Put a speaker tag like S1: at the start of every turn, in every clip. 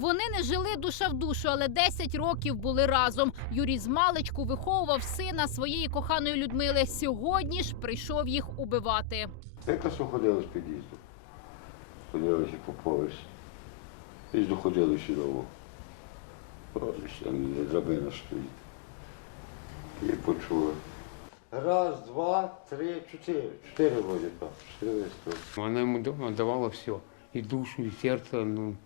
S1: Вони не жили душа в душу, але 10 років були разом. Юрій з маличку виховував сина своєї коханої Людмили. Сьогодні ж прийшов їх убивати.
S2: Якраз ходили з під'їзду. Ходили по поверсі. І доходили сюди. там драбина стоїть. І почули. Раз, два, три, чотири. Чотири вроді так. Чотири вистріли.
S3: Она ему дома давала все. И душу, и сердце, ну,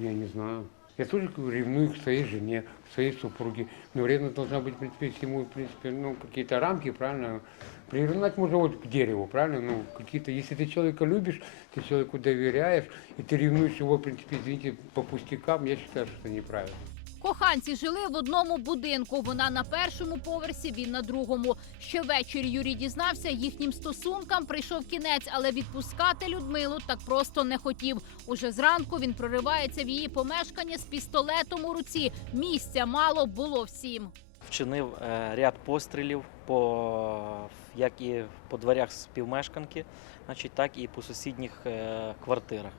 S3: я не знаю. Я тоже ревную к своей жене, к своей супруге. Но ревность должна быть, в принципе, всему, в принципе, ну, какие-то рамки, правильно? Приревновать можно вот к дереву, правильно? Ну, какие-то, если ты человека любишь, ты человеку доверяешь, и ты ревнуешь его, в принципе, извините, по пустякам, я считаю, что это неправильно.
S1: Коханці жили в одному будинку. Вона на першому поверсі, він на другому. Ще ввечері Юрій дізнався, їхнім стосункам прийшов кінець, але відпускати Людмилу так просто не хотів. Уже зранку він проривається в її помешкання з пістолетом у руці. Місця мало було всім.
S4: вчинив е, ряд пострілів по як і по дверях співмешканки, значить, так і по сусідніх е, квартирах.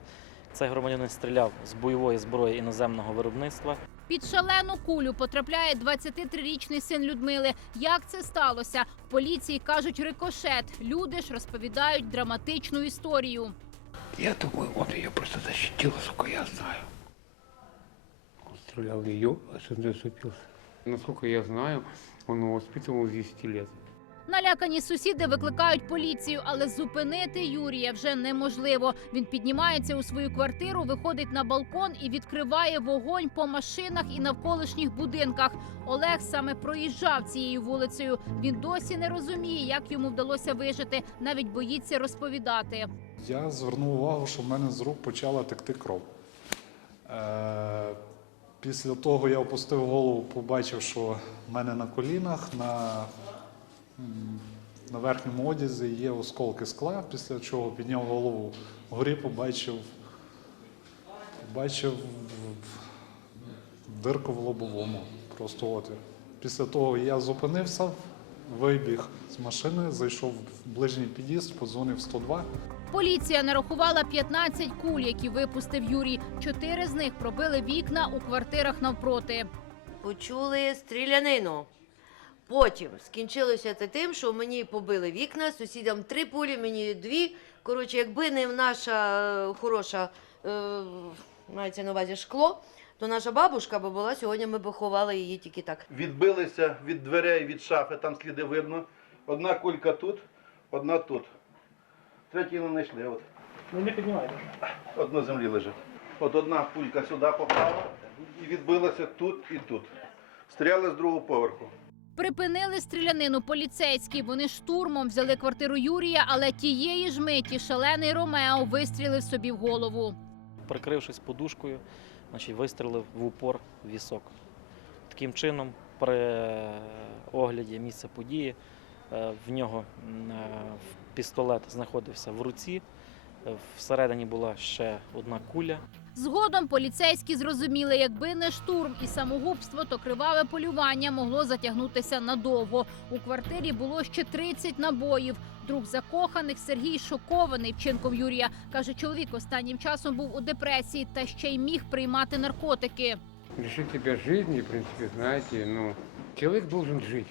S4: Цей громадянин стріляв з бойової зброї іноземного виробництва.
S1: Під шалену кулю потрапляє 23-річний син Людмили. Як це сталося? В поліції кажуть рикошет. Люди ж розповідають драматичну історію.
S3: Я думаю, он ее просто защитил, сука, я знаю. Он стрелял в а сын заступился. Насколько я знаю, он его воспитывал с 10 лет.
S1: Налякані сусіди викликають поліцію, але зупинити Юрія вже неможливо. Він піднімається у свою квартиру, виходить на балкон і відкриває вогонь по машинах і навколишніх будинках. Олег саме проїжджав цією вулицею. Він досі не розуміє, як йому вдалося вижити. Навіть боїться розповідати.
S5: Я звернув увагу, що в мене з рук почала текти кров. Е, після того я опустив голову, побачив, що в мене на колінах, на, на верхньому одязі є осколки скла, після чого підняв голову вгорі, побачив, побачив дирку в лобовому, просто отвір. Після того я зупинився, вибіг з машини, зайшов в ближній під'їзд, подзвонив 102.
S1: Поліція нарахувала 15 куль, які випустив Юрій. Чотири з них пробили вікна у квартирах навпроти.
S6: почули стрілянину. Потім скінчилося це тим, що мені побили вікна, сусідам три пулі, мені дві. Коротше, якби не наша е, хороша, е, мається на увазі шкло, то наша бабушка би була сьогодні, ми б ховали її тільки так.
S7: відбилися від дверей, від шафи, там сліди видно. Одна кулька тут, одна тут. Третій не знайшли. От.
S8: Ну не піднімайте.
S7: От на землі лежить. От одна пулька сюди попала і відбилася тут і тут. Стріляли з другого поверху.
S1: Припинили стрілянину поліцейські. Вони штурмом взяли квартиру Юрія, але тієї ж миті шалений Ромео вистрілив собі в голову.
S4: Прикрившись подушкою, значить, вистрілив в упор вісок. Таким чином, при огляді місця події, е, в нього е, пістолет знаходився в руці. е, Всередині була ще одна куля.
S1: Згодом поліцейські зрозуміли, якби не штурм і самогубство, то криваве полювання могло затягнутися надовго. У квартирі було ще 30 набоїв. Друг закоханих Сергій шокований вчинком Юрія. каже, чоловік останнім часом був у депресії та ще й міг приймати наркотики.
S3: Лишить тебя жизни, в принципе, знаете, ну, человек должен жить.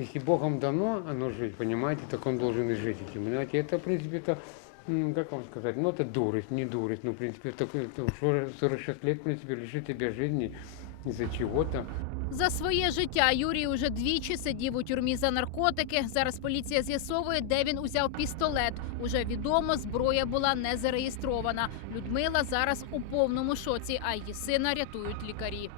S3: Если Богом дано оно жить, понимаете, так он должен и жить этим. Понимаете, это, в принципе, это, м, как вам сказать, ну, это дурость, не дурость, ну, в принципе, такой, ну, 46 лет, в принципе, лишить тебя жизни из-за чего-то.
S1: За своє життя Юрій уже двічі сидів у тюрмі за наркотики. Зараз поліція з'ясовує, де він узяв пістолет. Уже відомо, зброя була не зареєстрована. Людмила зараз у повному шоці, а її сина рятують лікарі.